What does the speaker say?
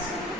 আছে